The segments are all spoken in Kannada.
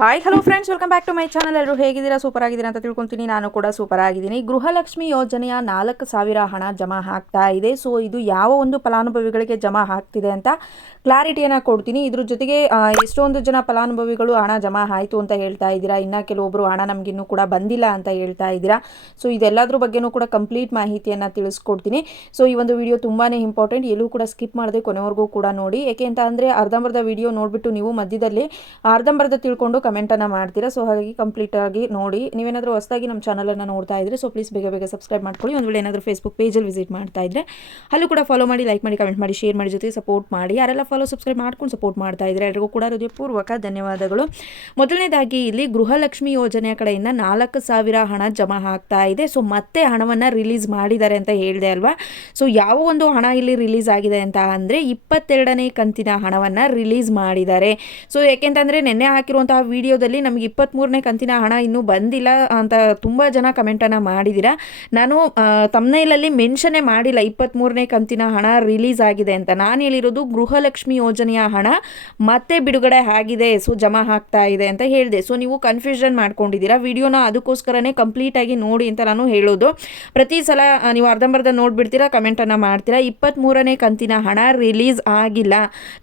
Hi hello friends welcome back to my channel ಎಲ್ಲರೂ ಹೇಗಿದ್ದೀರಾ? ಸೂಪರ್ ಆಗಿದ್ದೀರಾ ಅಂತ ತಿಳ್ಕೊಂತೀನಿ. ನಾನು ಕೂಡ ಸೂಪರ್ ಆಗಿದ್ದೀನಿ. ಗೃಹಲಕ್ಷ್ಮಿ ಯೋಜನೆಯ ನಾಲ್ಕು ಸಾವಿರ ಹಣ ಜಮಾ ಆಗ್ತಾ ಇದೆ. ಸೊ ಇದು ಯಾವ ಒಂದು ಫಲಾನುಭವಿಗಳಿಗೆ ಜಮಾ ಆಗ್ತಿದೆ ಅಂತ ಕ್ಲಾರಿಟಿಯನ್ನು ಕೊಡ್ತೀನಿ. ಇದ್ರ ಜೊತೆಗೆ ಎಷ್ಟೊಂದು ಜನ ಫಲಾನುಭವಿಗಳು ಹಣ ಜಮಾ ಆಯಿತು ಅಂತ ಹೇಳ್ತಾ ಇದ್ದೀರಾ? ಇನ್ನು ಕೆಲವೊಬ್ಬರು ಹಣ ನಮಗಿನ್ನೂ ಕೂಡ ಬಂದಿಲ್ಲ ಅಂತ ಹೇಳ್ತಾ ಇದ್ದೀರಾ? ಸೊ ಇದೆಲ್ಲದ್ರ ಬಗ್ಗೆನೂ ಕೂಡ ಕಂಪ್ಲೀಟ್ ಮಾಹಿತಿಯನ್ನು ತಿಳಿಸ್ಕೊಡ್ತೀನಿ. ಸೊ ಈ ಒಂದು ವಿಡಿಯೋ ತುಂಬಾ ಇಂಪಾರ್ಟೆಂಟ್ ಎಲ್ಲೂ ಕೂಡ ಸ್ಕಿಪ್ ಮಾಡದೆ ಕೊನೆವರೆಗೂ ಕೂಡ ನೋಡಿ. ಯಾಕೆ ಅಂತ ಅಂದರೆ ಅರ್ಧಂಬರ್ಧ ವಿಡಿಯೋ ನೋಡಿಬಿಟ್ಟು ನೀವು ಮಧ್ಯದಲ್ಲಿ ಅರ್ಧಂಬರ್ಧ ತಿಳ್ಕೊಂಡು ಕಮೆಂಟನ್ನು ಮಾಡ್ತೀರಾ? ಸೊ ಹಾಗಾಗಿ ಕಂಪ್ಲೀಟ್ ಆಗಿ ನೋಡಿ. ನೀವೇನಾದರೂ ಹೊಸದಾಗಿ ನಮ್ಮ ಚಾನಲನ್ನು ನೋಡ್ತಾ ಇದ್ದರೆ ಸೊ ಪ್ಲೀಸ್ ಬೇಗ ಬೇಗ ಸಬ್ಸ್ಕ್ರೈಬ್ ಮಾಡ್ಕೊಳ್ಳಿ. ಒಂದು ವೇಳೆ ಏನಾದರೂ ಫೇಸ್ಬುಕ್ ಪೇಜಲ್ಲಿ ವಿಸಿಟ್ ಮಾಡ್ತಾ ಇದ್ರೆ, ಅಲ್ಲೂ ಕೂಡ ಫಾಲೋ ಮಾಡಿ ಲೈಕ್ ಮಾಡಿ ಕಮೆಂಟ್ ಮಾಡಿ ಶೇರ್ ಮಾಡಿ ಜೊತೆ ಸಪೋರ್ಟ್ ಮಾಡಿ. ಯಾರೆಲ್ಲ ಫಾಲೋ ಸಬ್ಸ್ಕ್ರೈಬ್ ಮಾಡ್ಕೊಂಡು ಸಪೋರ್ಟ್ ಮಾಡ್ತಾ ಇದ್ದರೆ ಎಲ್ರಿಗೂ ಕೂಡ ಹೃದಯಪೂರ್ವಕ ಧನ್ಯವಾದಗಳು. ಮೊದಲನೇದಾಗಿ ಇಲ್ಲಿ ಗೃಹಲಕ್ಷ್ಮಿ ಯೋಜನೆಯ ಕಡೆಯಿಂದ ನಾಲ್ಕು ಸಾವಿರ ಹಣ ಜಮಾ ಆಗ್ತಾ ಇದೆ. ಸೊ ಮತ್ತೆ ಹಣವನ್ನು ರಿಲೀಸ್ ಮಾಡಿದ್ದಾರೆ ಅಂತ ಹೇಳಿದೆ ಅಲ್ವಾ? ಸೊ ಯಾವ ಒಂದು ಹಣ ಇಲ್ಲಿ ರಿಲೀಸ್ ಆಗಿದೆ ಅಂತ ಅಂದರೆ ಇಪ್ಪತ್ತೆರಡನೇ ಕಂತಿನ ಹಣವನ್ನು ರಿಲೀಸ್ ಮಾಡಿದ್ದಾರೆ. ಸೊ ಯಾಕೆಂತಂದರೆ ನಿನ್ನೆ ಹಾಕಿರುವಂತಹ ವಿಡಿಯೋದಲ್ಲಿ ನಮಗೆ ಇಪ್ಪತ್ತ್ಮೂರನೇ ಕಂತಿನ ಹಣ ಇನ್ನೂ ಬಂದಿಲ್ಲ ಅಂತ ತುಂಬ ಜನ ಕಮೆಂಟನ್ನು ಮಾಡಿದ್ದೀರಾ ನಾನು ತಮ್ಮನೈಲಲ್ಲಿ ಮೆನ್ಷನ್ನೇ ಮಾಡಿಲ್ಲ ಇಪ್ಪತ್ತ್ಮೂರನೇ ಕಂತಿನ ಹಣ ರಿಲೀಸ್ ಆಗಿದೆ ಅಂತ. ನಾನು ಹೇಳಿರೋದು ಗೃಹಲಕ್ಷ್ಮಿ ಯೋಜನೆಯ ಹಣ ಮತ್ತೆ ಬಿಡುಗಡೆ ಆಗಿದೆ, ಸೊ ಜಮಾ ಆಗ್ತಾ ಇದೆ ಅಂತ ಹೇಳಿದೆ. ಸೊ ನೀವು ಕನ್ಫ್ಯೂಷನ್ ಮಾಡ್ಕೊಂಡಿದ್ದೀರಾ ವಿಡಿಯೋನ ಅದಕ್ಕೋಸ್ಕರನೇ ಕಂಪ್ಲೀಟಾಗಿ ನೋಡಿ ಅಂತ ನಾನು ಹೇಳೋದು. ಪ್ರತಿ ಸಲ ನೀವು ಅರ್ಧಂಬರ್ಧ ನೋಡ್ಬಿಡ್ತೀರಾ ಕಮೆಂಟನ್ನು ಮಾಡ್ತೀರಾ. ಇಪ್ಪತ್ತ್ಮೂರನೇ ಕಂತಿನ ಹಣ ರಿಲೀಸ್ ಆಗಿಲ್ಲ.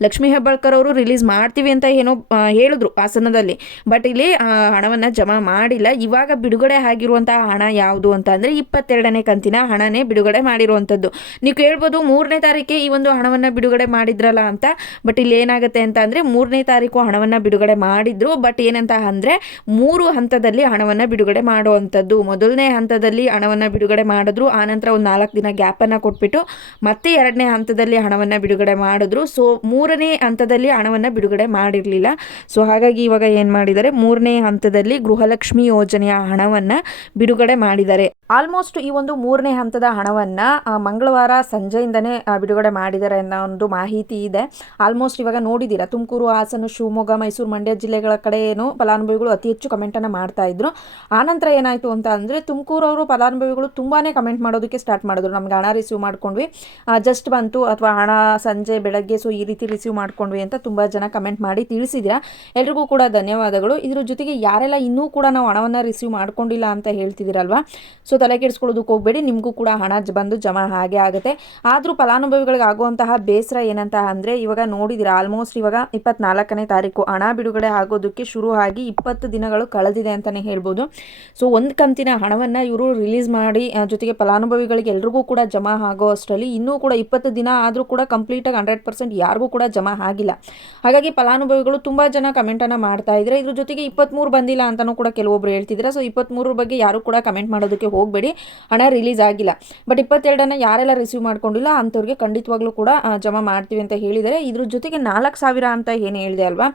ಲಕ್ಷ್ಮೀ ಹೆಬ್ಬಾಳ್ಕರ್ ಅವರು ರಿಲೀಸ್ ಮಾಡ್ತೀವಿ ಅಂತ ಏನೋ ಹೇಳಿದ್ರು ಹಾಸನದಲ್ಲಿ. ಬಟ್ ಇಲ್ಲಿ ಹಣವನ್ನು ಜಮಾ ಮಾಡಿಲ್ಲ. ಇವಾಗ ಬಿಡುಗಡೆ ಆಗಿರುವಂತಹ ಹಣ ಯಾವುದು ಅಂತ ಅಂದರೆ ಇಪ್ಪತ್ತೆರಡನೇ ಕಂತಿನ ಹಣನೇ ಬಿಡುಗಡೆ ಮಾಡಿರುವಂಥದ್ದು. ನೀವು ಕೇಳ್ಬೋದು ಮೂರನೇ ತಾರೀಕೆ ಈ ಒಂದು ಹಣವನ್ನು ಬಿಡುಗಡೆ ಮಾಡಿದ್ರಲ್ಲ ಅಂತ. ಬಟ್ ಇಲ್ಲಿ ಏನಾಗುತ್ತೆ ಅಂತ ಅಂದರೆ ಮೂರನೇ ತಾರೀಕು ಹಣವನ್ನು ಬಿಡುಗಡೆ ಮಾಡಿದ್ರು. ಬಟ್ ಏನಂತ ಅಂದರೆ ಮೂರು ಹಂತದಲ್ಲಿ ಹಣವನ್ನು ಬಿಡುಗಡೆ ಮಾಡುವಂಥದ್ದು. ಮೊದಲನೇ ಹಂತದಲ್ಲಿ ಹಣವನ್ನು ಬಿಡುಗಡೆ ಮಾಡಿದ್ರು. ಆನಂತರ ಒಂದು ನಾಲ್ಕು ದಿನ ಗ್ಯಾಪನ್ನು ಕೊಟ್ಬಿಟ್ಟು ಮತ್ತೆ ಎರಡನೇ ಹಂತದಲ್ಲಿ ಹಣವನ್ನು ಬಿಡುಗಡೆ ಮಾಡಿದ್ರು. ಸೊ, ಮೂರನೇ ಹಂತದಲ್ಲಿ ಹಣವನ್ನು ಬಿಡುಗಡೆ ಮಾಡಿರಲಿಲ್ಲ. ಸೊ, ಹಾಗಾಗಿ ಇವಾಗ ಏನು ಮಾಡಿದ್ದಾರೆ ಮೂರನೇ ಹಂತದಲ್ಲಿ ಗೃಹಲಕ್ಷ್ಮಿ ಯೋಜನೆಯ ಹಣವನ್ನ ಬಿಡುಗಡೆ ಮಾಡಿದ್ದಾರೆ ಆಲ್ಮೋಸ್ಟ್ ಈ ಒಂದು ಮೂರನೇ ಹಂತದ ಹಣವನ್ನ ಮಂಗಳವಾರ ಸಂಜೆಯಿಂದನೇ ಬಿಡುಗಡೆ ಮಾಡಿದ್ದಾರೆ ಅನ್ನೋ ಒಂದು ಮಾಹಿತಿ ಇದೆ. ಆಲ್ಮೋಸ್ಟ್ ಇವಾಗ ನೋಡಿದ್ದೀರಾ ತುಮಕೂರು, ಹಾಸನ, ಶಿವಮೊಗ್ಗ, ಮೈಸೂರು, ಮಂಡ್ಯ ಜಿಲ್ಲೆಗಳ ಕಡೆ ಏನು ಫಲಾನುಭವಿಗಳು ಅತಿ ಹೆಚ್ಚು ಕಮೆಂಟನ್ನು ಮಾಡ್ತಾ ಇದ್ರು. ಆನಂತರ ಏನಾಯಿತು ಅಂತ ಅಂದ್ರೆ, ತುಮಕೂರು ಅವರು ಫಲಾನುಭವಿಗಳು ತುಂಬಾನೇ ಕಮೆಂಟ್ ಮಾಡೋದಕ್ಕೆ ಸ್ಟಾರ್ಟ್ ಮಾಡಿದ್ರು. ನಮ್ಗೆ ಹಣ ರಿಸೀವ್ ಮಾಡ್ಕೊಂಡ್ವಿ. ಜಸ್ಟ್ ಬಂತು, ಅಥವಾ ಹಣ ಸಂಜೆ, ಬೆಳಗ್ಗೆ ಸೊ ಈ ರೀತಿ ರಿಸೀವ್ ಮಾಡ್ಕೊಂಡ್ವಿ ಅಂತ ತುಂಬಾ ಜನ ಕಮೆಂಟ್ ಮಾಡಿ ತಿಳಿಸಿದ್ದೀರಾ ಎಲ್ರಿಗೂ ಕೂಡ ಧನ್ಯವಾದಗಳು. ಇದ್ರ ಜೊತೆಗೆ ಯಾರೆಲ್ಲ ಇನ್ನೂ ಕೂಡ ನಾವು ಹಣವನ್ನು ರಿಸೀವ್ ಮಾಡ್ಕೊಂಡಿಲ್ಲ ಅಂತ ಹೇಳ್ತಿದ್ದೀರಲ್ವಾ? ಸೊ ತಲೆ ಕೆಡಿಸ್ಕೊಳ್ಳೋದಕ್ಕೆ ಹೋಗಬೇಡಿ. ನಿಮಗೂ ಕೂಡ ಹಣ ಬಂದು ಜಮಾ ಹಾಗೆ ಆಗುತ್ತೆ. ಆದರೂ ಫಲಾನುಭವಿಗಳಿಗೆ ಆಗುವಂತಹ ಬೇಸರ ಏನಂತ ಅಂದರೆ, ಇವಾಗ ನೋಡಿದಿರ ಆಲ್ಮೋಸ್ಟ್ ಇವಾಗ ಇಪ್ಪತ್ನಾಲ್ಕನೇ ತಾರೀಕು. ಹಣ ಬಿಡುಗಡೆ ಆಗೋದಕ್ಕೆ ಶುರು ಆಗಿ ಇಪ್ಪತ್ತು ದಿನಗಳು ಕಳೆದಿದೆ ಅಂತಲೇ ಹೇಳ್ಬೋದು. ಸೊ ಒಂದು ಕಂತಿನ ಹಣವನ್ನು ಇವರು ರಿಲೀಸ್ ಮಾಡಿ ಜೊತೆಗೆ ಫಲಾನುಭವಿಗಳಿಗೆ ಎಲ್ರಿಗೂ ಕೂಡ ಜಮಾ ಆಗೋ ಅಷ್ಟರಲ್ಲಿ ಇನ್ನೂ ಕೂಡ ಇಪ್ಪತ್ತು ದಿನ ಆದರೂ ಕೂಡ ಕಂಪ್ಲೀಟಾಗಿ ಹಂಡ್ರೆಡ್ ಪರ್ಸೆಂಟ್ ಯಾರಿಗೂ ಕೂಡ ಜಮಾ ಆಗಿಲ್ಲ. ಹಾಗಾಗಿ ಫಲಾನುಭವಿಗಳು ತುಂಬ ಜನ ಕಮೆಂಟನ್ನು ಮಾಡ್ತಾ ಇದ್ದಾರೆ ಇದ್ರ ಜೊತೆಗೆ ಇಪ್ಪತ್ತ್ಮೂರು ಬಂದಿಲ್ಲ ಅಂತಲೂ ಕೂಡ ಕೆಲವೊಬ್ರು ಹೇಳ್ತಿದ್ರು ಸೊ ಇಪ್ಪತ್ತ್ಮೂರರ ಬಗ್ಗೆ ಯಾರು ಕೂಡ ಕಮೆಂಟ್ ಮಾಡೋದಕ್ಕೆ ಹೋಗಬೇಡಿ. ಹಣ ರಿಲೀಸ್ ಆಗಿಲ್ಲ. ಬಟ್ ಇಪ್ಪತ್ತೆರಡನ್ನು ಯಾರೆಲ್ಲ ರಿಸೀವ್ ಮಾಡ್ಕೊಂಡಿಲ್ಲ, ಅಂಥವ್ರಿಗೆ ಖಂಡಿತವಾಗ್ಲೂ ಕೂಡ ಜಮಾ ಮಾಡ್ತೀವಿ ಅಂತ ಹೇಳಿದರೆ ಇದ್ರ ಜೊತೆಗೆ ನಾಲ್ಕು ಸಾವಿರ ಅಂತ ಏನು ಹೇಳಿದೆ ಅಲ್ವಾ?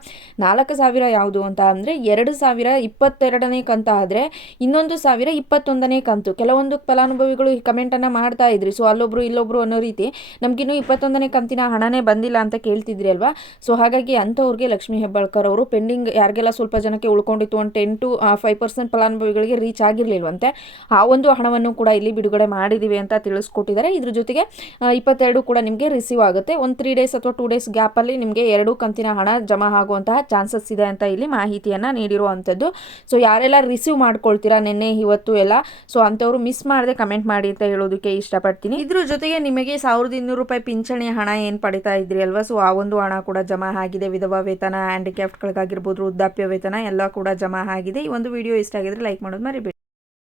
ನಾಲ್ಕು ಸಾವಿರ ಯಾವುದು ಅಂತ ಅಂದರೆ, ಎರಡು ಸಾವಿರ ಇಪ್ಪತ್ತೆರಡನೇ ಕಂತ ಆದರೆ, ಇನ್ನೊಂದು ಸಾವಿರ ಇಪ್ಪತ್ತೊಂದನೇ ಕಂತು. ಕೆಲವೊಂದು ಫಲಾನುಭವಿಗಳು ಕಮೆಂಟನ್ನು ಮಾಡ್ತಾ ಇದ್ರಿ. ಸೊ ಅಲ್ಲೊಬ್ರು ಇಲ್ಲೊಬ್ರು ಅನ್ನೋ ರೀತಿ ನಮಗಿನ್ನೂ ಇಪ್ಪತ್ತೊಂದನೇ ಕಂತಿನ ಹಣನೇ ಬಂದಿಲ್ಲ ಅಂತ ಕೇಳ್ತಿದ್ರಿ ಅಲ್ವಾ? ಸೊ ಹಾಗಾಗಿ ಅಂಥವ್ರಿಗೆ ಲಕ್ಷ್ಮೀ ಹೆಬ್ಬಾಳ್ಕರ್ ಅವರು ಪೆಂಡಿಂಗ್ ಯಾರಿಗೆಲ್ಲ ಸ್ವಲ್ಪ ಜನಕ್ಕೆ ಉಳ್ಕೊಂಡಿತ್ತು ಒಂದು ಟೆನ್ ಟು ಫೈವ್ ಪರ್ಸೆಂಟ್ ಫಲಾನುಭವಿಗಳಿಗೆ ರೀಚ್ ಆಗಿರಲಿಲ್ವಂತೆ. ಆ ಒಂದು ಹಣವನ್ನು ಕೂಡ ಇಲ್ಲಿ ಬಿಡುಗಡೆ ಮಾಡಿದ್ದೀವಿ ಅಂತ ತಿಳಿಸ್ಕೊಟ್ಟಿದ್ದಾರೆ. ಇದ್ರ ಜೊತೆಗೆ ಇಪ್ಪತ್ತೆರಡು ಕೂಡ ನಿಮಗೆ ರಿಸೀವ್ ಆಗುತ್ತೆ. ಒಂದು ತ್ರೀ ಡೇಸ್ ಅಥವಾ ಟೂ ಡೇಸ್ ಗ್ಯಾಪಲ್ಲಿ ನಿಮಗೆ ಎರಡು ಕಂತಿನ ಹಣ ಜಮಾ ಆಗುವಂತಹ ಚಾನ್ಸಸ್ ಇದೆ ಅಂತ ಇಲ್ಲಿ ಮಾಹಿತಿಯನ್ನು ನೀಡಿರುವಂಥದ್ದು. ಸೊ ಯಾರೆಲ್ಲ ರಿಸೀವ್ ಮಾಡ್ಕೊಳ್ತೀರಾ ನಿನ್ನೆ, ಇವತ್ತು ಎಲ್ಲ? ಸೊ ಅಂಥವ್ರು ಮಿಸ್ ಮಾಡದೆ ಕಮೆಂಟ್ ಮಾಡಿ ಅಂತ ಹೇಳೋದಕ್ಕೆ ಇಷ್ಟಪಡ್ತೀನಿ. ಇದ್ರ ಜೊತೆಗೆ ನಿಮಗೆ ಸಾವಿರದ ಇನ್ನೂರು ರೂಪಾಯಿ ಪಿಂಚಣಿ ಹಣ ಏನು ಪಡಿತಾ ಇದ್ರಿ ಅಲ್ವಾ? ಸೊ ಆ ಒಂದು ಹಣ ಕೂಡ ಜಮಾ ಆಗಿದೆ. ವಿಧವಾ ವೇತನ ಹ್ಯಾಂಡಿಕ್ಯಾಪ್ಟ್ಗಳಿಗಾಗಿರ್ಬೋದು ವೃದ್ಧಾಪ್ಯ ವೇತನ ಎಲ್ಲ ಕೂಡ ಜಮಾ ಆಗಿದೆ. ಈ ಒಂದು ವಿಡಿಯೋ ಇಷ್ಟ ಆಗಿದ್ರೆ ಲೈಕ್ ಮಾಡೋದು ಮರಿಬೇಡಿ.